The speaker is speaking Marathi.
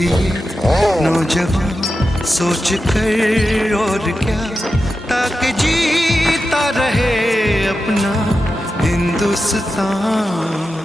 थी नौजवान सोच कर और क्या, ताकि जीता रहे अपना हिंदुस्तान।